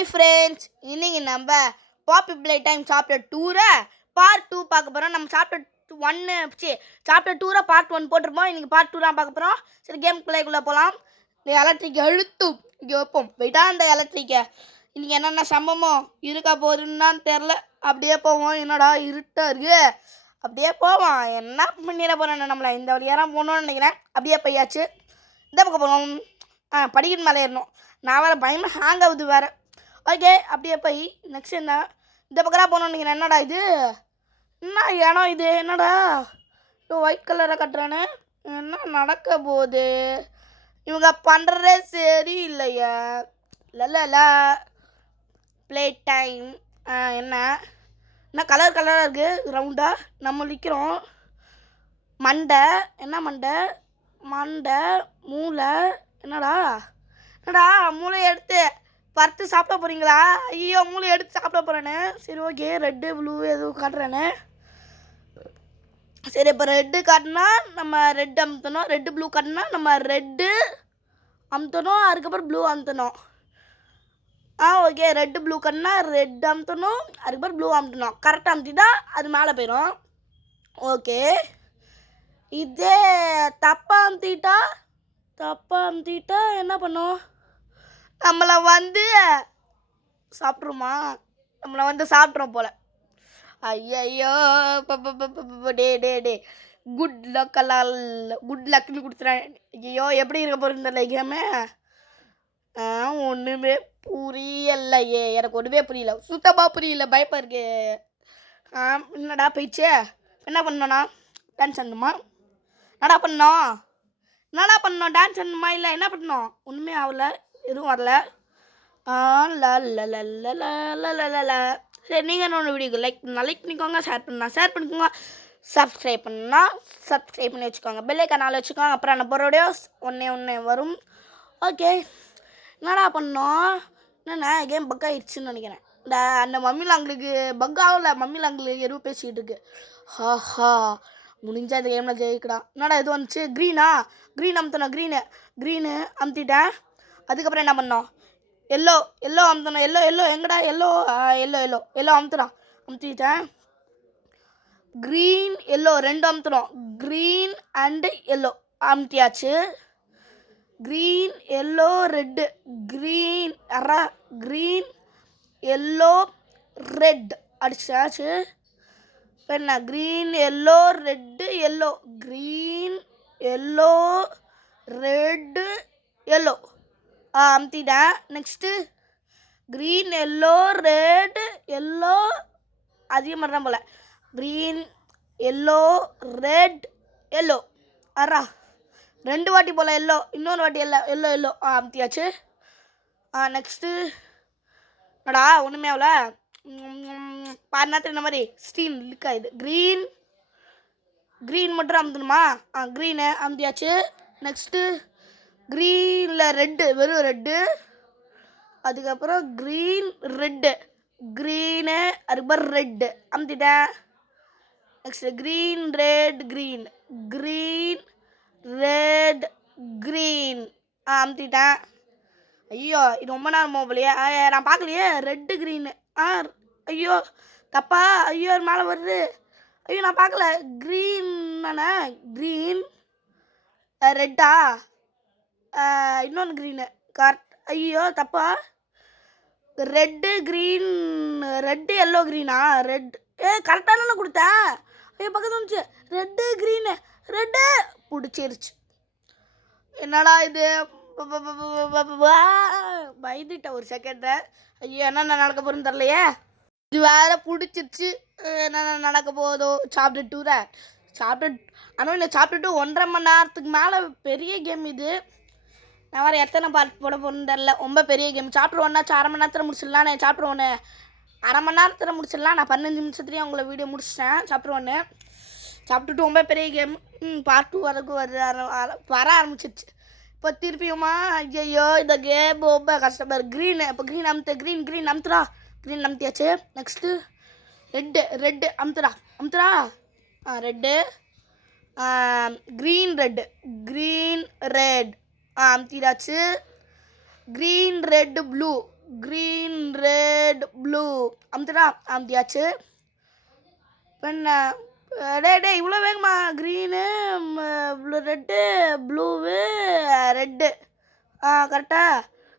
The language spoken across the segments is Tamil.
ஹாய் ஃப்ரெண்ட்ஸ், இன்னைக்கு நம்ம பாப்பி பிளே டைம் சாப்டர் 2 பார்ட் 2 பார்க்க போகிறோம். நம்ம சாப்டர் 1 சாப்டர் 2 பார்ட் 1 போட்டிருப்போம். இன்னைக்கு பார்ட் 2 தான் பார்க்க போகிறோம். சரி, கேம் பிளேக்குள்ளே போகலாம். இந்த எலக்ட்ரிக்கை அழுத்தும் இங்கே வைப்போம். போயிட்டா அந்த எலக்ட்ரிக்கை. இன்றைக்கி என்னென்ன சம்பவம் இருக்கா போகுதுன்னு தெரில. அப்படியே போவோம். என்னடா இருட்டாக இருக்குது, அப்படியே போவோம். என்ன பண்ணிட போகிறேன், நம்மளை இந்த வழியாக போகணும்னு நினைக்கிறேன். அப்படியே போயாச்சு. இந்த பக்கம் போகணும். படிக்கிற மேலே ஏறணும். நான் வேறு பயமாக ஹேங் ஆகுது வேறு. ஓகே, அப்படியே போய் நெக்ஸ்ட் என்ன இந்த பக்கம் போகணும்னு நினைக்கிறேன். என்னடா இது, என்ன இடம் இது, என்னடா ஒயிட் கலரை கட்டுறானே, என்ன நடக்க போகுது, இவங்க பண்ணுறதே சரி இல்லையா. இல்லை ப்ளே டைம் என்ன கலர் கலராக இருக்குது ரவுண்டாக. நம்ம நிற்கிறோம். மண்டை, என்ன மண்டை, மூளை, என்னடா மூளை எடுத்து பருத்து சாப்பிட போகிறீங்களா? ஐயோ, மூளை எடுத்து சாப்பிட போகிறேன்னு. சரி, ஓகே, ரெட்டு ப்ளூ எதுவும் காட்டுறேன்னு. சரி, இப்போ ரெட்டு காட்டினா நம்ம ரெட்டு அமுத்தணும், ரெட்டு ப்ளூ காட்டினா நம்ம ரெட்டு அமுத்தணும், அதுக்கப்புறம் ப்ளூ அமுத்தணும். ஓகே, ரெட்டு ப்ளூ காட்டினா ரெட் அமுத்தணும், அதுக்கப்புறம் ப்ளூ அமுத்தணும். கரெக்டாக அமுத்திட்டா அது மேலே போயிடும். ஓகே, இதே தப்பாக அமுத்திட்டா என்ன பண்ணும், நம்மளை சாப்பிட்ருமா, சாப்பிட்றோம் போல். ஐயோ, டே குட் லக்னு கொடுத்துறேன். ஐயோ, எப்படி இருக்க போகிறது இந்த கேமு, ஒன்றுமே புரியலையே. எனக்கு ஒன்றுமே புரியல, சுத்தமாக புரியல, பயப்பாக இருக்கு. என்னடா போயிடுச்சு, என்ன பண்ணோண்ணா, டான்ஸ் ஆடணுமா, என்னடா பண்ணோம் டான்ஸ் ஆடணுமா, இல்லை என்ன பண்ணோம், ஒன்றுமே ஆகல, எதுவும் வரல. சரி, நீங்கள் என்னோட வீடியோக்கு லைக் பண்ணிக்கோங்க, ஷேர் பண்ணிக்கோங்க, சப்ஸ்கிரைப் பண்ணி வச்சுக்கோங்க, பெல் ஐக்கான் வச்சுக்கோங்க. அப்புறம் நான் போகிற வீடியோஸ் ஒன்றே வரும். ஓகே, என்னடா பண்ணோம், என்னண்ணா கேம் பக் ஆகிடுச்சுன்னு நினைக்கிறேன். அந்த மம்மியில் அங்களுக்கு பக் ஆகல, மம்மியில் அங்களுக்கு எதுவும் பேசிக்கிட்டு இருக்கு. ஹாஹா, முடிஞ்சா இந்த கேமில் ஜெயிக்கலாம். என்னடா இது வந்துச்சு, க்ரீன் அமுத்தணும், க்ரீனு அமுத்திட்டேன். அதுக்கப்புறம் என்ன பண்ணோம், எல்லோ அமுத்தணும், எல்லோ எங்கடா, எல்லோ அமுத்திட்டேன். க்ரீன் எல்லோ ரெண்டு அமுத்தணும், க்ரீன் அண்டு எல்லோ அமுத்தியாச்சு. Green yellow red, green yellow red அடிச்சாச்சு. இப்போ என்ன, green yellow red yellow, green yellow red yellow அமுத்திட்டேன். Next green yellow red yellow, அதே மாதிரி தான் போல். க்ரீன் எல்லோ ரெட் எல்லோ, ரெண்டு வாட்டி போல் எல்லோ, இன்னொரு வாட்டி எல்லோ அமுத்தியாச்சு. நெக்ஸ்ட்டு என்னடா ஒன்றுமே ஆகல, பாருனா இந்த மாதிரி ஸ்டீல் லிக் ஆகுது. க்ரீன் மட்டும் அமுத்தணுமா, க்ரீனு அமுத்தியாச்சு. நெக்ஸ்ட்டு க்ரீனில் ரெட்டு, வெறும் ரெட்டு, அதுக்கப்புறம் க்ரீனு அதுக்கப்புறம் ரெட்டு அமுத்திட்டேன். நெக்ஸ்ட்டு க்ரீன் ரெட் க்ரீன் அமுத்திட்டேன். ஐயோ, இது ரொம்ப நேரம் போகலையே, நான் பார்க்கலையே, ரெட்டு க்ரீனு. ஐயோ தப்பா, ஐயோ மேலே வருது, ஐயோ நான் பார்க்கல. க்ரீன் ரெட்டா, இன்னொன்று க்ரீனு கரெக்ட். ஐயோ தப்பா, ரெட்டு எல்லோ க்ரீனா, கரெக்டான கொடுத்தேன். ஐயோ பக்கத்தில் வந்துச்சு, ரெட்டு பிடிச்சிருச்சு. என்னடா இது, பயந்துட்டேன் ஒரு செகண்ட. ஐயோ, என்னென்ன நடக்க போகிறேன்னு தெரிலையே. இது வேறு பிடிச்சிருச்சு. என்னென்ன நடக்க போதோ சாப்டர் 2 ஆனால் இந்த சாப்டர் 2 1.5 மணி நேரத்துக்கு மேலே பெரிய கேம் இது. நான் வேறு எத்தனை பார்ட் போட போகணுன்னு தெரில, ரொம்ப பெரிய கேம். சாப்டர் 1 அரை மணி நேரத்தில் முடிச்சிடலாம். நான் சாப்டர் 1 அரை மணி நேரத்தில் முடிச்சிடலாம். நான் 15 நிமிஷத்துலேயே உங்களை வீடியோ முடிச்சிட்டேன். சாப்டர் 1 சாப்டர் 2 ரொம்ப பெரிய கேம். பார்ட் 2 வரைக்கும் வர ஆரம்பிச்சிருச்சு. இப்போ திருப்பியுமா, ஐயோ இந்த கேம் ரொம்ப கஷ்டமாக இருக்குது. இப்போ க்ரீன் அமுத்துறா, க்ரீன் அமுத்தியாச்சு. நெக்ஸ்ட்டு ரெட்டு அமுத்துறா, ரெட்டு, க்ரீன் ரெட் அமுத்திடாச்சு. Green red blue, green red blue அமுத்துடா. அமுத்தியாச்சு. என்ன டே இவ்வளோ வேகமா? க்ரீனு ரெட்டு ப்ளூவு ரெட்டு கரெக்டா?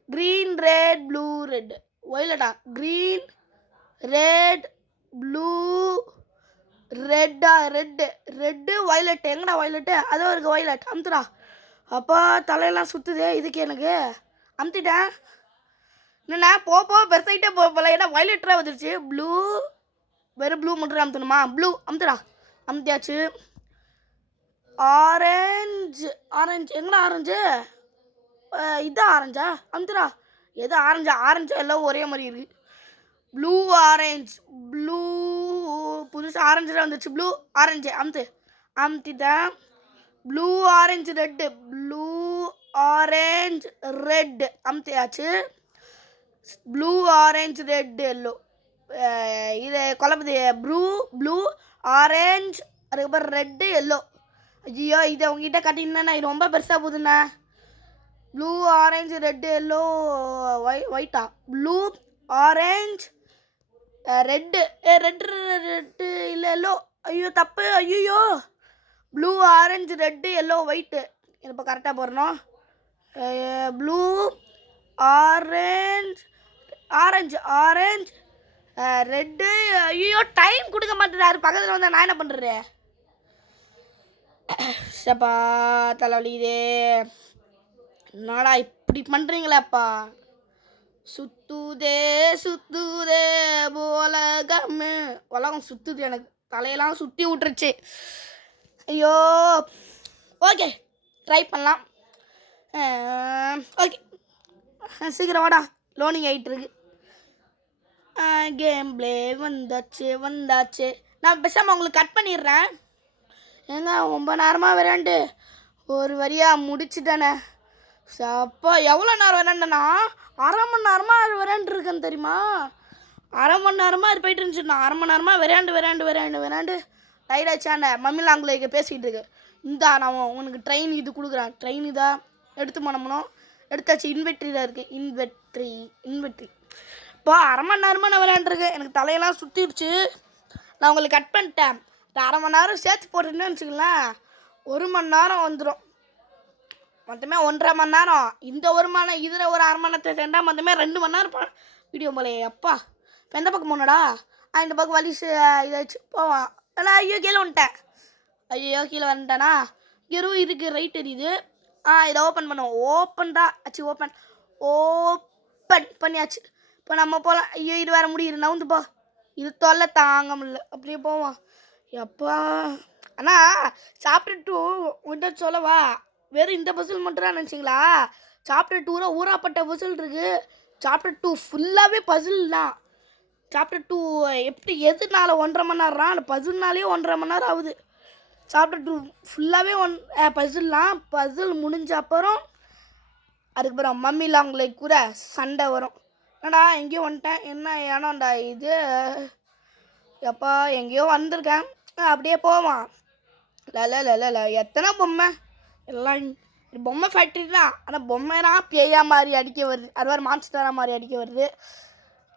க்ரீன் ரெட் ப்ளூ ரெட் ஒயிலட்டா. க்ரீன் ரெட் ப்ளூ ரெட்டா ரெட்டு வயலட்டு. எங்கடா வயலட்டு? அதோ இருக்குது வயலட். அமுத்துடா. அப்பா தலையெல்லாம் சுற்றுதே இதுக்கு எனக்கு. அமுத்திட்டேன். என்னண்ணா போ பெருசாகிட்டே போகல. ஏன்னா வயலட்டாக வந்துருச்சு. ப்ளூ வெறும் ப்ளூ மட்டும் அமுத்தணுமா? ப்ளூ அமுத்துடா. அமுத்தியாச்சு. ஆரஞ்சு எங்கடா ஆரஞ்சு? இதுதான் ஆரஞ்சா? அமுத்துடா. எது ஆரஞ்சு எல்லாம் ஒரே மாதிரி இருக்குது. ப்ளூ ஆரஞ்சு ப்ளூ புதுசாக ஆரஞ்சில் வந்துச்சு. ப்ளூ ஆரஞ்சு அமுத்திட்டேன். Blue orange red blue orange red அமுத்தியாச்சு. ப்ளூ ஆரஞ்சு ரெட் எல்லோ இது குழம்புது. ப்ளூ ஆரஞ்சு அதுக்கப்புறம் ரெட்டு எல்லோ. ஐயோ இதை உங்ககிட்ட கட்டினா இது ரொம்ப பெருசாக போகுதுண்ணா. ப்ளூ ஆரஞ்சு ரெட்டு எல்லோ ஒயிட்டா? ப்ளூ ஆரஞ்சு ரெட்டு ரெட்டு இல்லை எல்லோ. ஐயோ தப்பு. ஐயோ blue orange red yellow white. இப்போ கரெக்டாக போடணும். Blue orange red. ஐயோ டைம் கொடுக்க மாட்டேறாரு பக்கத்தில் வந்தால் நான் என்ன பண்ணுறேன்? சப்பா தலைவலிதே. என்னடா இப்படி பண்ணுறீங்களேப்பா? சுத்துதே உலகம் சுற்றுது. எனக்கு தலையெல்லாம் சுற்றி விட்டுருச்சு. ஐயோ ஓகே ட்ரை பண்ணலாம். ஓகே சீக்கிரம் வாடா. லோனிங் ஆகிட்டு இருக்கு. கேம் ப்ளே வந்தாச்சு. நான் பேசாமல் உங்களுக்கு கட் பண்ணிடுறேன். ஏங்க ரொம்ப நேரமாக விளையாண்டு ஒரு வரியாக முடிச்சுட்டானே. அப்போ எவ்வளோ நேரம் விளையாண்டேன்னா 1/2 மணி நேரமாக விளையாண்டுருக்கேன்னு தெரியுமா? 1/2 மணி நேரமாக அது போயிட்டு இருந்துச்சு. நான் 1/2 மணி நேரமாக விளையாண்டு டைடாச்சாண்ட மம்மி லாங்கில் இங்கே பேசிகிட்டு இருக்கு. இந்தா நான் உனக்கு ட்ரெயின் இது கொடுக்குறேன். ட்ரெயின் இதாக எடுத்து பண்ணணும். எடுத்தாச்சு. இன்வெர்ட்ரி தான் இருக்குது. இன்வெர்ட்ரி இப்போ 1/2 மணி நேரமாக நான் விளையாண்டுருக்கேன். எனக்கு தலையெல்லாம் சுற்றிடுச்சு. நான் உங்களுக்கு கட் பண்ணிட்டேன். 1/2 மணி நேரம் சேர்த்து போட்டுன்னு வச்சுக்கலாம். 1 மணி நேரம் வந்துடும். மொத்தமே 1.5 மணி நேரம். இந்த 1 மணி நேரம் இதில் ஒரு 1/2 மணி நேரத்தை சேர்ந்தா மொத்தமே 2 மணி நேரம் வீடியோ போலையே. அப்பா இப்போ எந்த பக்கம் போனடா? இந்த பக்கம் வலி இதாச்சு போவான். ஆனால் ஐயோ கீழே வந்துட்டேனா? இங்கே இருக்குது ரைட் எரியுது. இதை ஓப்பன் பண்ணுவோம். ஓப்பன் பண்ணியாச்சு. இப்போ நம்ம போகலாம். ஐயோ இது வேறு முடியுது. நவுந்து போ. இது தொல்லை தாங்க முடியல. அப்படியே போவோம். எப்பா ஆனால் சாப்டர் 2 உங்கள்கிட்ட சொல்லவா? வெறும் இந்த பசில் மட்டும் தான் நினச்சிங்களா? சாப்டர் 2 ஊறாப்பட்ட பசில் இருக்குது. சாப்டர் 2 ஃபுல்லாகவே பசில் தான். சாப்டர் 2 எப்படி எதுனால 1.5 மணி நேரம்? அந்த பசில்னாலே 1.5 மணி நேரம் ஆகுது. சாப்டர் 2 ஃபுல்லாகவே பசில் முடிஞ்ச அப்புறம் அதுக்கப்புறம் மம்மி லாங்கில் கூட சண்டை வரும். என்னடா எங்கேயோ வந்துட்டேன். என்ன ஏனோண்டா இது? எப்பா எங்கேயோ வந்திருக்கேன். அப்படியே போவான். இல்லை எத்தனை பொம்மை எல்லாம் பொம்மை ஃபேக்ட்ரி தான். ஆனால் பொம்மைனா பேயா மாதிரி அடிக்க வருது. அது மான்ஸ்டராக மாதிரி அடிக்க வருது.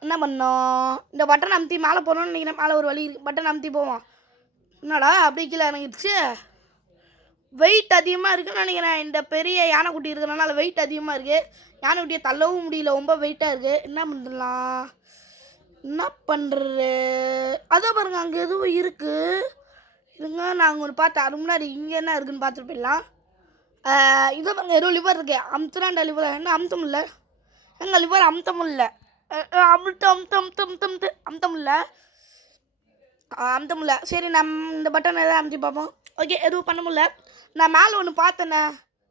என்ன பண்ணோம்? இந்த பட்டன் அமுத்தி மேலே போகணும்னு நினைக்கிறேன். மேலே ஒரு வழி இருக்குது. பட்டன் அமுத்தி போவான். என்னடா அப்படி கீழே இறங்கிடுச்சு. வெயிட் அதிகமாக இருக்குன்னு நினைக்கிறேன். இந்த பெரிய யானைக்குட்டி இருக்கிறனால வெயிட் அதிகமாக இருக்குது. யானைக்குட்டியை தள்ளவும் முடியல. ரொம்ப வெயிட்டாக இருக்குது. என்ன பண்ணலாம்? என்ன பண்ணுறது? அதை பாருங்க அங்கே எதுவும் இருக்குது. இருங்க நாங்கள் ஒன்று பார்த்தேன். அது முன்னாடி இங்கே என்ன இருக்குதுன்னு பார்த்துட்டு போயிடலாம். இதை பாருங்க ஏதோ லிவர் இருக்கு. அமுத்துறாண்டா லிவர். என்ன அமுத்த முடியல? எங்கள் லிவர் அமுத்த முடியல. அமுத்த முடியல. சரி இந்த பட்டன் எதாவது அமுத்தி பார்ப்போம். ஓகே எதுவும் பண்ண முடியல. நான் மேலே ஒன்று பார்த்தேண்ணே.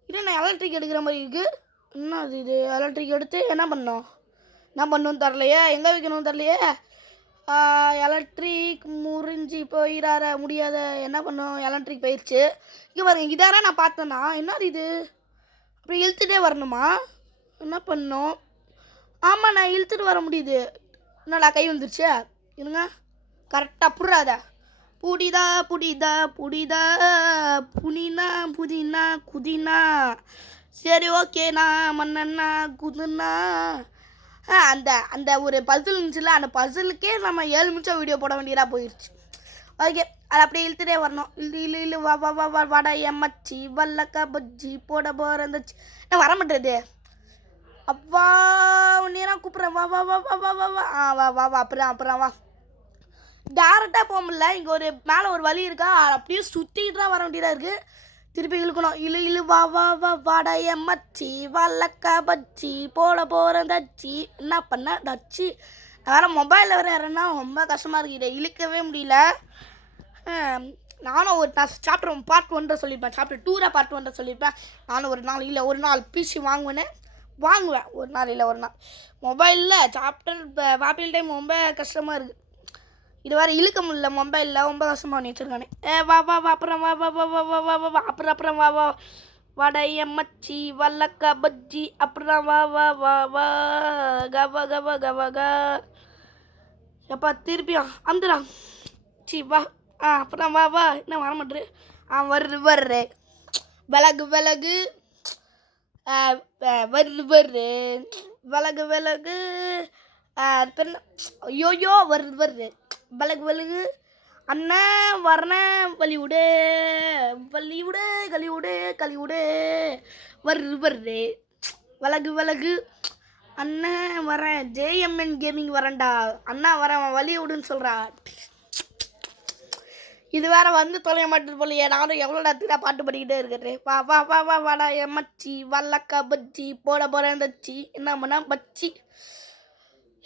இது நான் எலக்ட்ரிக் எடுக்கிற மாதிரி இருக்குது. என்ன அது? இது எலக்ட்ரிக் எடுத்து என்ன பண்ணணும் தரலையே. எங்கே வைக்கணும் தரலையே. எலக்ட்ரிக் முறிஞ்சி போயிடார முடியாத. என்ன பண்ணும்? எலக்ட்ரிக் போயிடுச்சு. இங்கே பாருங்க இதாரா நான் பார்த்தேன்னா. என்னது இது? அப்படி இழுத்துட்டே வரணுமா? என்ன பண்ணணும்? ஆமாம் நான் இழுத்துட்டு வர முடியுது. என்னடா கை வந்துருச்சு. இருங்க கரெக்டாக புடுறாத. புடிதா புதினா குதினா. சரி ஓகேண்ணா மண்ணண்ணா குதுண்ணா. அந்த அந்த ஒரு பசில் இருந்துச்சுல, அந்த பசிலுக்கே நம்ம 7 நிமிஷம் வீடியோ போட வேண்டியதாக போயிடுச்சு. ஓகே, அது அப்படியே இழுத்துட்டே வரணும். இழு இழு இழு வா வா வா வா வாடா எம்மச்சி வல்லக்கா பஜ்ஜி போட போகிறந்துச்சு. நான் வர மாட்டேது. அப்பா உன்னையா கூப்பிட்றேன், வா வா வா வா வா வா வா வா வா வா அப்புறம் வா. டேரெக்டாக போக முடியல, இங்கே ஒரு மேலே ஒரு வழி இருக்கா, அப்படியே சுற்றிக்கிட்டு தான் வர வேண்டியதாக இருக்குது. திருப்பி இழுக்கணும். இழு இழு வா வா வா வாடா எம்மச்சி வல்லக்கா பஜ்ஜி போட போகிறேன் தச்சி. என்ன பண்ண தச்சி? வேறு மொபைலில் வேறு யாருன்னா ரொம்ப கஷ்டமாக இருக்குது, இதை இழுக்கவே முடியல. நானும் ஒரு சாப்டர் பார்ட் 1 சொல்லியிருப்பேன், சாப்டர் 2 பார்ட் 1 சொல்லியிருப்பேன். நானும் ஒரு நாள் பிசி வாங்குவேன். ஒரு நாள் இல்லை ஒரு நாள். மொபைலில் சாப்டர் வாப்பில் டைம் ரொம்ப கஷ்டமாக இருக்குது. இது வேறு இழுக்க முடியல மொபைலில், ரொம்ப கஷ்டமாக பண்ணி வச்சுருக்கானே. வா வா வா அப்புறம் வா வா வா வா வா வா வா வா அப்புறம் வா வா வடைய மச்சி வல்லக்கா பஜ்ஜி அப்புறம் வா வா வா வா கவ கவ கவ க. எப்பா திருப்பியும் அந்துடா. சி வா. அப்புறம் வா வா. என்ன வர மாட்டேரு. வர்று விலகு விலகு வர்று விலகு ஐயோயோ வருது விலகு விலகு அண்ணன் வரணேன் வலிவிடு கழிவுடு வர்று விலகு விலகு அண்ணன் வரேன் ஜேஎம்என் கேமிங் வரேன்டா அண்ணா வரேன் வலி விடுன்னு சொல்கிறா. இது வேற வந்து தொலைய மாட்டேது போலையே. நானும் எவ்வளோ நேரத்துக்கு பாட்டு படிக்கிட்டே இருக்கிறேன். வா வா வா வா வாடா எம்மச்சி வல்லக்கா பஜ்ஜி போட போகிறேன் தச்சி. என்ன பண்ணா பச்சி.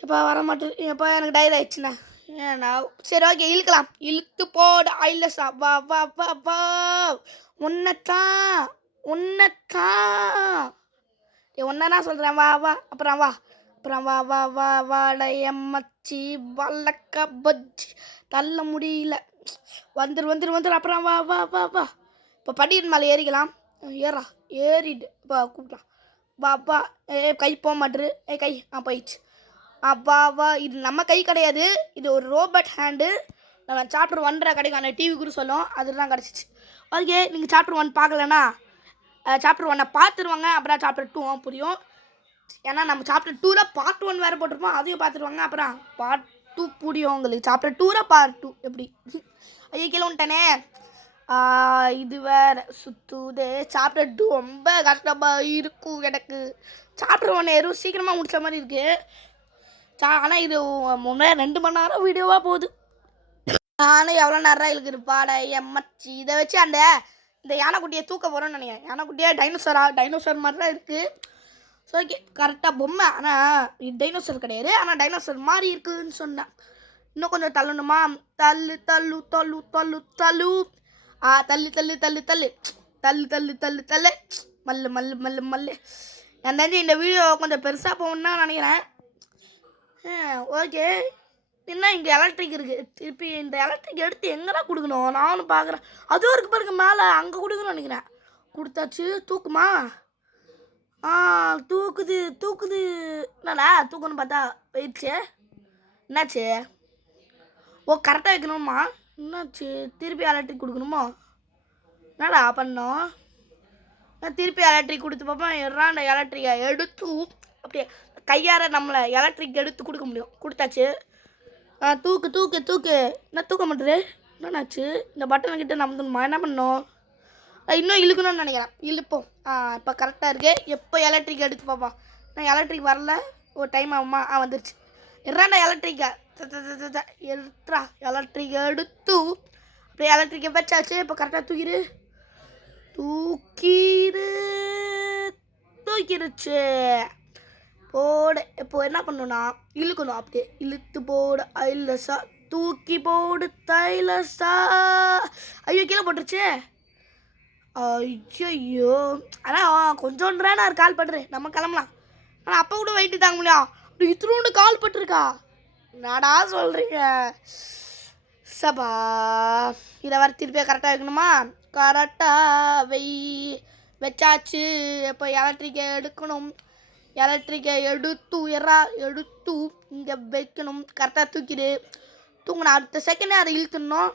எப்போ வர மாட்டேது. எப்போ எனக்கு டயர் ஆயிடுச்சுண்ணா. ஏண்ணா சரி ஓகே இழுக்கலாம். இழுத்து போட ஐலஸா வா வா வா வா உன்னத்தான் ஒன்னா சொல்கிறேன். வா வா அப்புறம் வா வா வா வாட எம்மச்சி வல்லக்கா பஜ்ஜி தள்ள முடியல. வந்துரு அப்புறம் வா வா வா வா. இப்போ படிக்கிற மேலே ஏறிக்கலாம். ஏறிட்டு இப்போ கூப்பிட்டான். வா வா. கை போக மாட்டுரு. கை போயிடுச்சு. வா வா. இது நம்ம கை கிடையாது, இது ஒரு ரோபோட் ஹேண்டு. நம்ம சாப்டர் 1 கிடைக்கும், அந்த டிவி கூட சொல்லும், அதுதான் கிடச்சிச்சு. ஓகே, நீங்கள் சாப்டர் 1 பார்க்கலன்னா சாப்டர் 1 பார்த்துருவாங்க, அப்புறம் சாப்டர் 2 புரியும். ஏன்னா நம்ம சாப்டர் 2 பார்ட் 1 வேறு போட்டிருப்போம், அதையும் பார்த்துருவாங்க. அப்புறம் பார்ட் 2 புரியும் உங்களுக்கு. சாப்டர் 2 பார்ட் 2 எப்படி. ஐயோ கீழே வந்துட்டானே. இது வேறு சுற்றுதே. சாப்டர் 2 ரொம்ப கஷ்டமாக இருக்கும் எனக்கு. சாப்டர் 1 எதுவும் சீக்கிரமாக முடிச்ச மாதிரி இருக்குது. ஆனால் இது 2 மணி நேரம் வீடியோவாக போகுது. ஆனால் எவ்வளோ நேரம் இருக்குதுப்பாட எம்மச்சி. இதை வச்சு இந்த யானைக்குட்டியை தூக்க போகிறோன்னு நினைக்கிறேன். யானைக்குட்டியாக டைனோசர் மாதிரி தான் இருக்குது. ஸோ ஓகே கரெக்டாக பொம்மை. ஆனால் இது டைனோசர் கிடையாது, ஆனால் டைனோசர் மாதிரி இருக்குதுன்னு சொன்னேன். இன்னும் கொஞ்சம் தள்ளணுமா? தள்ளு தள்ளு தள்ளு தள்ளு தள்ளு தள்ளு தள்ளு தள்ளு தள்ளு தள்ளு தள்ளு தள்ளு தள்ளு மல்லு மல்லு மல்லு மல்லு. நான் தெரிஞ்சு இந்த வீடியோ கொஞ்சம் பெருசாக போகணுன்னு தான் நினைக்கிறேன். ஓகே, என்ன இங்கே எலக்ட்ரிக் இருக்குது. திருப்பி இந்த எலக்ட்ரிக் எடுத்து எங்கடா கொடுக்கணும்? நானும் பார்க்குறேன். அதுவும் இருக்குது பாருங்க மேலே, அங்கே கொடுக்கணும்னு நினைக்கிறேன். கொடுத்தாச்சு. தூக்குமா? தூக்குது. என்னடா தூக்கணும்னு பார்த்தா போயிடுச்சு. என்னாச்சு? கரெக்டாக வைக்கணுமா? என்னாச்சு? திருப்பி எலக்ட்ரிக் கொடுக்கணுமா? என்னடா பண்ணோம்? நான் திருப்பி எலக்ட்ரிக் கொடுத்து பார்ப்பேன். அந்த எலக்ட்ரிக்கை எடுத்து அப்படியே கையார நம்மளை எலக்ட்ரிக் எடுத்து கொடுக்க முடியும். கொடுத்தாச்சு. தூக்கு. நான் தூக்க மாட்டேது. என்னன்னாச்சு? இந்த பட்டனை நம்ம என்ன பண்ணோம்? இன்னும் இழுக்கணும்னு நினைக்கிறேன். இழுப்போம். இப்போ கரெக்டாக இருக்கு. எப்போ எலக்ட்ரிக் எடுத்து பார்ப்போம். நான் எலக்ட்ரிக் வரல. ஒரு டைம் ஆகுமா? வந்துருச்சு. எறாண்டா எலக்ட்ரிக்கை எடுத்துறா. எலக்ட்ரிக் எடுத்து அப்படியே எலக்ட்ரிக்கை வச்சாச்சு. இப்போ கரெக்டாக தூக்கிருச்சு. போடு. இப்போ என்ன பண்ணணும்னா இழுக்கணும். அப்படியே இழுத்து போடு ஐலஸா. தூக்கி போடு தைலஸா. ஐயோ கீழே போட்டுருச்சு. ஐயோ ஆனால் கொஞ்சோன்றா நான் கால் பட்டுறேன். நம்ம கிளம்பலாம். ஆனால் அப்போ கூட வெயிட்டு தாங்க முடியும். இத்தினோண்டு கால் பட்டுருக்கா. நாடா சொல்கிறீங்க சபா. இதை வர திருப்பியா கரெக்டாக வைக்கணுமா? கரெக்டாக வச்சாச்சு. இப்போ எலக்ட்ரிக்கை எடுக்கணும். எலக்ட்ரிக்கை எடுத்து இங்கே வைக்கணும். கரெக்டாக தூக்கணும். அடுத்த செகண்டே அதை இழுத்துடணும்.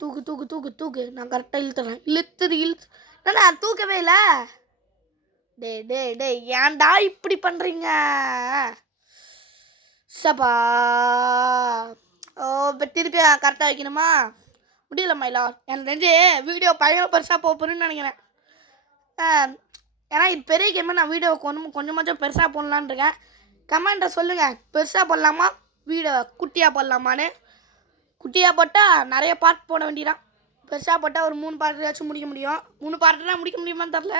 தூக்கு. நான் கரெக்டாக இழுத்துறேன். இழுத்து நான் தூக்கவே இல்லை. டே ஏன்டா இப்படி பண்ணுறீங்க? சப்பா ஓ இப்போ திருப்பி கரெக்டாக வைக்கணுமா முடியல மயிலா எனக்கு தெரிஞ்சு வீடியோ பயங்கர பெருசாக போகிறேன்னு நினைக்கிறேன். ஏன்னா இது பெரிய கேம் நான் வீடியோ கொஞ்சம் பெருசாக போடலான்னு இருக்கேன். கமெண்ட்டை சொல்லுங்கள் பெருசாக போடலாமா வீடியோ குட்டியாக போடலாமான்னு. குட்டியாக போட்டால் நிறைய பார்ட் போட வேண்டியதான். பெருசாக போட்டால் ஒரு 3 பார்ட்டாச்சும் முடிக்க முடியும். 3 பார்ட்டுனா முடிக்க முடியுமான்னு தெரில.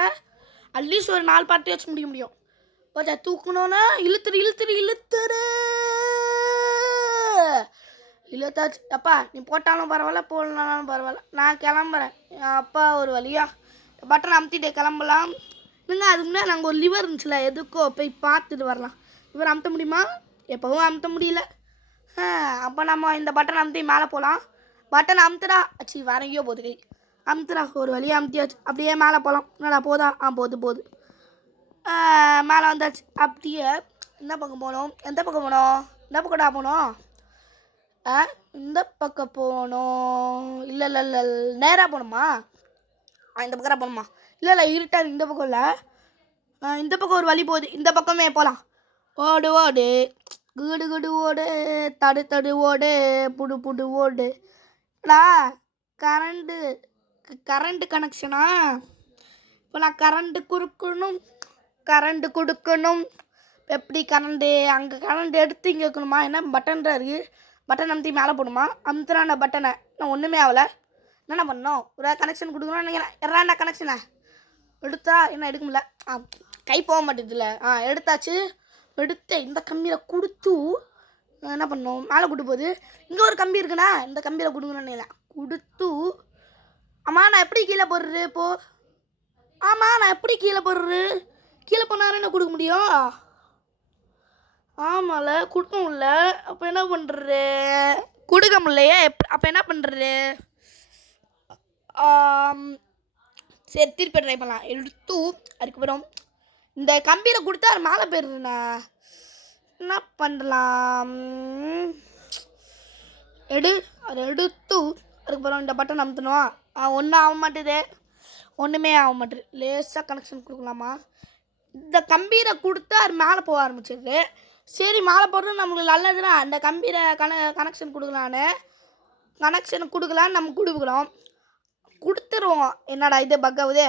அட்லீஸ்ட் ஒரு 4 பார்ட்டாச்சும் முடிக்க முடியும். கொஞ்சம் தூக்கணுன்னா இழுத்துரு இழுத்தாச்சு. அப்பா நீ போட்டாலும் பரவாயில்ல போடலனாலும் பரவாயில்ல நான் கிளம்புறேன். அப்பா ஒரு வழியா பட்டன் அமுத்திட்டே கிளம்பலாம். இல்லைங்க அதுக்கு முன்னாடி நாங்கள் ஒரு லிவர் இருந்துச்சுல எதுக்கோ போய் பார்த்துட்டு வரலாம். லிவர் அமுத்த முடியுமா? எப்போவும் அமுத்த முடியல. அப்போ நம்ம இந்த பட்டன் அமுத்தி மேலே போகலாம். பட்டன் அமுத்துடா ஆச்சு வேற எங்கேயோ போகுது கை. அமுத்துடா ஒரு வழியாக அமுத்தியாச்சு. அப்படியே மேலே போகலாம். என்னடா போதா? போகுது மேலே வந்தாச்சு. அப்படியே இந்த பக்கம் போகணும். எந்த பக்கம் போகணும்? இந்த பக்கம்டா போகணும். இந்த பக்கம் போகணும். இல்லை நேராக போகணுமா? இந்த பக்கம் போகணுமா? இல்லை இருட்டாது. இந்த பக்கம் இல்லை. இந்த பக்கம் ஒரு வழி போகுது. இந்த பக்கமே போகலாம். ஓடு குடு ஓடு தடு ஓடு புடு ஓடு. கரண்ட்டு கனெக்ஷனா? இப்போ நான் கரண்ட்டு கொடுக்கணும். எப்படி கரண்ட்டு அங்கே கரண்ட் எடுத்து இங்கே வைக்கணுமா? என்ன பட்டன்டா இருக்குது? பட்டன் அமுத்தி மேலே போடணுமா? அமுத்துறாண்ட பட்டனை நான் ஒன்றுமே ஆகலை. என்னென்ன பண்ணணும்? ஒரு கனெக்ஷன் கொடுக்கணும்னு நினைக்கிறேன். எறாண்டா கனெக்ஷனை எடுத்தா என்ன எடுக்க முடியல. கை போக மாட்டேதுல. எடுத்தாச்சு. எடுத்து இந்த கம்பியில் கொடுத்து என்ன பண்ணணும்? மேலே கூட்டு போகுது. இங்கே ஒரு கம்பி இருக்குண்ணா. இந்த கம்பியில் கொடுக்கணும்னு நினைக்கிறேன். கொடுத்து ஆமாம் நான் எப்படி கீழே போடுறது இப்போது? நான் எப்படி கீழே போடுறது? கீழே போனாலும் என்ன கொடுக்க முடியும்? ஆமாம்ல கொடுக்க முடியல. அப்போ என்ன பண்ணுறது? கொடுக்க முடியலையே. அப்போ என்ன பண்ணுறது? சரி திருப்பி ட்ரை பண்ணலாம். எடுத்து அதுக்கப்புறம் இந்த கம்பியில் கொடுத்தா அது மேலே போயிடுதுண்ணா. என்ன பண்ணலாம்? அதை எடுத்து அதுக்கப்புறம் இந்த பட்டன் அமுத்தணும். ஒன்றும் ஆக மாட்டேது. ஒன்றுமே ஆக மாட்டேது. லேசாக கனெக்ஷன் கொடுக்கலாமா? இந்த கம்பியில் கொடுத்தா அது மேலே போக ஆரம்பிச்சிடுது. சரி மேலே போடுறது நம்மளுக்கு நல்லதுன்னா அந்த கம்பியில் கனெக்ஷன் கொடுக்கலான்னு நம்ம கொடுக்குறோம். கொடுத்துருவோம். என்னடா இது பக்காவுதே.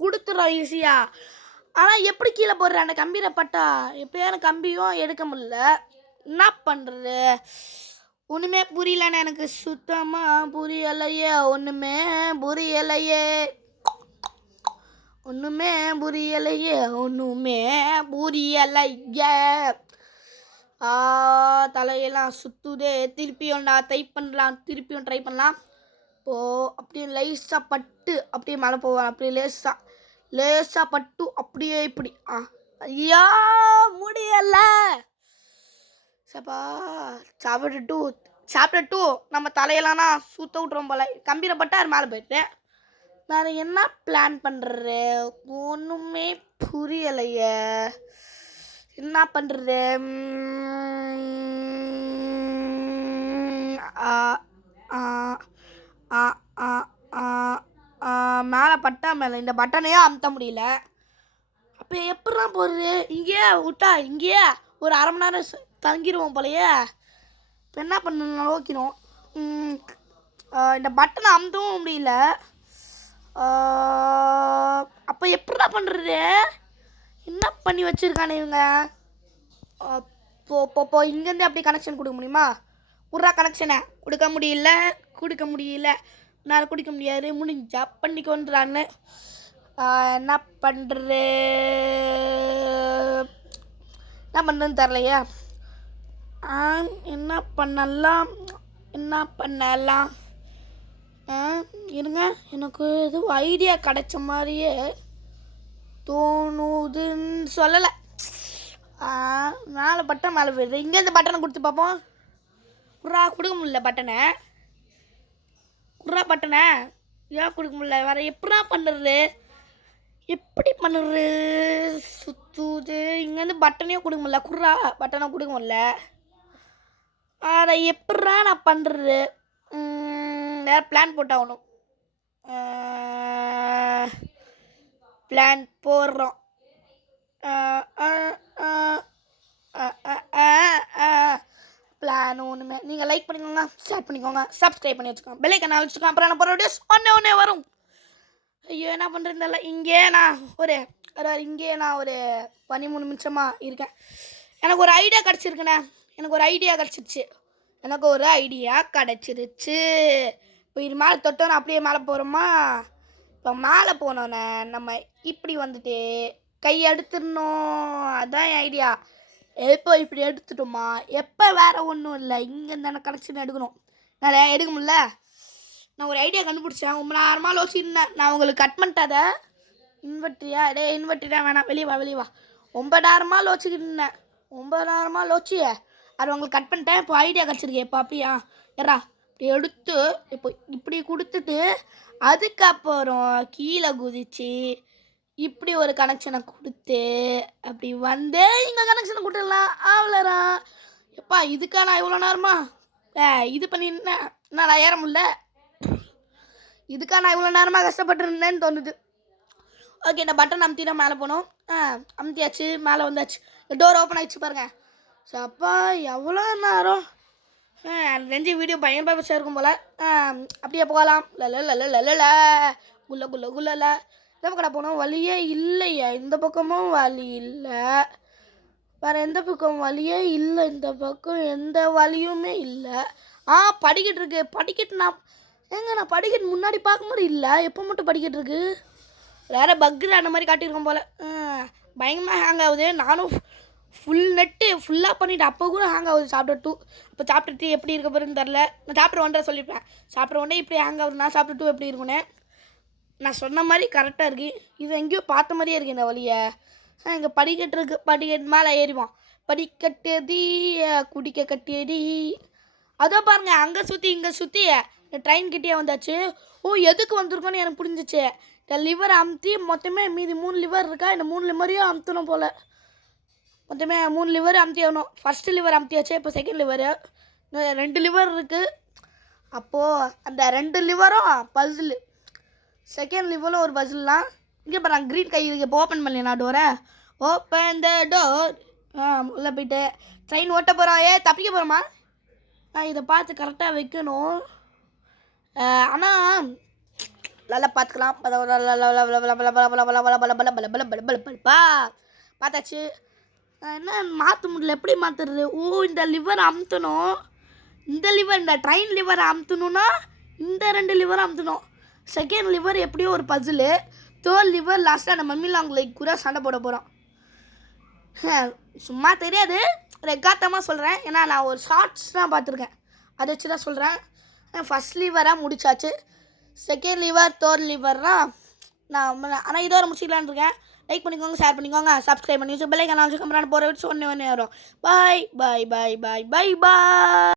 கொடுத்துறோம் ஈஸியாக. ஆனால் எப்படி கீழே போடுற அந்த கம்பியில் பட்டா எப்படியான கம்பியும் எடுக்க முடியல. என்ன பண்ணுறது? ஒன்றுமே புரியலன்னு எனக்கு சுத்தமாக புரியலையே. ஒன்றுமே புரியலையே. தலையெல்லாம் சுற்றுதே. திருப்பியும் திருப்பியும் ட்ரை பண்ணலாம். இப்போது அப்படியே லேசாக பட்டு அப்படியே மேலே போவேன். அப்படியே லேசாக பட்டு அப்படியே இப்படி ஐயா முடியல. சப்பா சாப்டர் 2 நம்ம தலையெல்லாம் சுத்த விட்றோம் போல. கம்பியில் பட்டு அது மேலே போயிட்டு வேறு என்ன பிளான் பண்ணுறது? ஒன்றுமே புரியலையே. என்ன பண்ணுறது? மேலே பட்டா மேலே இந்த பட்டனையே அமுத்த முடியல. அப்போ எப்படிலாம் போடுறது? இங்கேயே விட்டா இங்கேயே ஒரு அரை மணி நேரம் தங்கிடுவோம் போலையே. இப்போ என்ன பண்ணணும்? நோக்கினோம். இந்த பட்டனை அமுத்தவும் முடியல. அப்போ எப்படிலாம் பண்ணுறது? என்ன பண்ணி வச்சுருக்கானே இவங்க? இப்போ இங்கேருந்து அப்படியே கனெக்ஷன் கொடுக்க முடியுமா? கனெக்ஷனை கொடுக்க முடியல. நான் கொடுக்க முடியாது. முடிஞ்சா பண்ணிக்கொன்றான்னு. என்ன பண்ணுறதுன்னு தெரிலையா. என்ன பண்ணலாம்? இருங்க எனக்கு எதுவும் ஐடியா கிடைச்ச மாதிரியே தோணுதுன்னு சொல்லலை. மேலே பட்டன் மேலே போயிடுது. இங்கேருந்து பட்டனை கொடுத்து பார்ப்போம். கொடுக்க முடியல பட்டனை. ஏன் கொடுக்க முடியல? வேறு எப்படா பண்ணுறது? சுற்றுது. இங்கேருந்து பட்டனையும் கொடுக்க முடியல. பட்டனை கொடுக்க முடியல. அதை எப்படா நான் பண்ணுறது? வேறு பிளான் போட்டாகணும். பிளான் போடுறோம். பிளான் ஒன்றுமே நீங்கள் லைக் பண்ணிக்கோங்க, ஷேர் பண்ணிக்கோங்க, சப்ஸ்கிரைப் பண்ணி வச்சுக்கோங்க, பெல் ஐக்கான் வச்சுக்கோங்க. அப்புறம் நான் போகிற வீடியோஸ் ஒன்றே வரும். ஐயோ என்ன பண்ணுறதில்ல. இங்கேயே நான் ஒரு 13 நிமிஷமாக இருக்கேன். எனக்கு ஒரு ஐடியா கிடச்சிருக்குண்ணே. எனக்கு ஒரு ஐடியா கிடச்சிருச்சு. இப்போ இது மேலே தொட்டோன்னு அப்படியே மேலே போகிறோமா. இப்போ மேலே போனோன்னே நம்ம இப்படி வந்துட்டு கை எடுத்துடணும். அதுதான் என் ஐடியா. எப்போ இப்படி எடுத்துட்டோமா, எப்போ வேறு ஒன்றும் இல்லை, இங்கேருந்து எனக்கு கனெக்ஷன் எடுக்கணும். நான் எடுக்க முடியல. நான் ஒரு ஐடியா கண்டுபிடிச்சேன். ரொம்ப நேரமாக லோசிருந்தேன். நான் உங்களுக்கு கட் பண்ணிட்டாத. இன்வெர்ட்ரியா இன்வெர்ட்ரி தான் வேணாம். வெளியே வா. ரொம்ப நேரமாக லோச்சிய அது உங்களுக்கு கட் பண்ணிட்டேன். இப்போ ஐடியா கிடச்சிருக்கு. இப்போ அப்படியா எறா இப்படி எடுத்து இப்போ இப்படி கொடுத்துட்டு அதுக்கப்புறம் கீழே குதிச்சு இப்படி ஒரு கனெக்ஷனை கொடுத்து அப்படி வந்து இங்கே கனெக்ஷனை கொடுத்துடலாம். அவ்வளோரா எப்பா இதுக்கா நான் இவ்வளோ நேரமா இது பண்ணியிருந்தேன். நான் ஏற முடியல. இதுக்கா நான் இவ்வளோ நேரமாக கஷ்டப்பட்டுருந்தேன்னு தோணுது. ஓகே, இந்த பட்டன் அமுத்தினா மேலே போனோம். அமுத்தியாச்சு, மேலே வந்தாச்சு. டோர் ஓப்பன் ஆகிடுச்சு பாருங்கள். ஸோ அப்பா எவ்வளோ நேரம் நெஞ்சு வீடியோ பயங்கர பஸ்ஸாக இருக்கும் போல். அப்படியே போகலாம். லல குள்ள இந்த பக்கம் போனோம். வழியே இல்லையா? இந்த பக்கமும் வழி இல்லை. வேறு எந்த பக்கம் வழியே இல்லை. இந்த பக்கம் எந்த வழியுமே இல்லை. படிக்கட்டு இருக்குது. படிக்கட்டு நான் படிக்கட்டு முன்னாடி பார்க்கும்போது இல்லை. எப்போ மட்டும் படிக்கட்டு இருக்குது? வேறு பக்கு அந்த மாதிரி காட்டியிருக்கோம் போல். பயங்கரமாக ஹேங் ஆகுது. நானும் ஃபுல் நெட்டு ஃபுல்லாக பண்ணிவிட்டு அப்போ கூட ஹேங் ஆகுது. சாப்டர் 2 இப்போ சாப்டர் 3 எப்படி இருக்க போகிறதுன்னு தெரில. நான் சாப்டர் 1 சொல்லியிருப்பேன். சாப்டர் 1 இப்படி ஹேங் ஆகுது. நான் சாப்டர் 2 எப்படி இருக்குன்னு நான் சொன்ன மாதிரி கரெக்டாக இருக்குது. இது எங்கேயோ பார்த்த மாதிரியே இருக்குது இந்த வழியை. இங்கே படிக்கட்டு இருக்குது. படிக்கட்டு மேலே ஏறிவான். படிக்கட்டடி குடிக்க கட்டியடி. அதோ பாருங்கள், அங்கே சுற்றி இங்கே சுற்றி இந்த ட்ரெயின் கிட்டே வந்தாச்சு. எதுக்கு வந்திருக்கோன்னு எனக்கு புரிஞ்சிச்சு. இந்த லிவர் அமுத்தி மொத்தமே மீதி 3 லிவர் இருக்கா. இந்த 3 லிவரையும் அமுத்தணும் போல். மொத்தமே 3 லிவர் அமுத்தி ஆகணும். ஃபஸ்ட்டு லிவர் அமுத்தியாச்சு. இப்போ செகண்ட் லிவரு 2 லிவர் இருக்குது. அப்போது அந்த 2 லிவரும் பசில். செகண்ட் லிவரும் ஒரு பசில்லாம். இங்கே இப்போ நான் க்ரீன் கை இருக்கு. இப்போ ஓப்பன் பண்ணலாம் டோரை. Open the door. உள்ளே போய்ட்டு ட்ரெயின் ஓட்ட போகிறோம். தப்பிக்க போகிறோமா? இதை பார்த்து கரெக்டாக வைக்கணும். ஆனால் நல்லா பார்த்துக்கலாம். பார்த்தாச்சு. என்ன மாற்ற முடியல. எப்படி மாற்றுறது? இந்த லிவர் அமுத்தணும். இந்த ட்ரெயின் லிவரை அமுத்தணுன்னா இந்த 2 லிவரை அமுத்தணும். செகண்ட் லிவர் எப்படியோ ஒரு பசிலு. தேர்ட் லிவர் லாஸ்ட்டாக நம்ம மம்மி லாங் லைக் கூட சண்டை போட போகிறோம். சும்மா தெரியாது, ரெக்கார்டமாக சொல்கிறேன். ஏன்னா நான் ஒரு ஷார்ட்ஸ் தான் பார்த்துருக்கேன். அதை வச்சு தான் சொல்கிறேன். ஃபஸ்ட் லிவராக முடிச்சாச்சு. செகண்ட் லிவர் தேர்ட் லிவர்னால் ஆனால் இதோட முடிச்சிக்கலான்னு இருக்கேன். லைக் பண்ணிக்கோங்க, ஷேர் பண்ணிக்கோங்க, சப்ஸ்கிரைப் பண்ணி வச்சு பெல் ஐக்கான் வச்சு கம்பெனி போகிற வச்சு ஒன்று வரும். பாய்.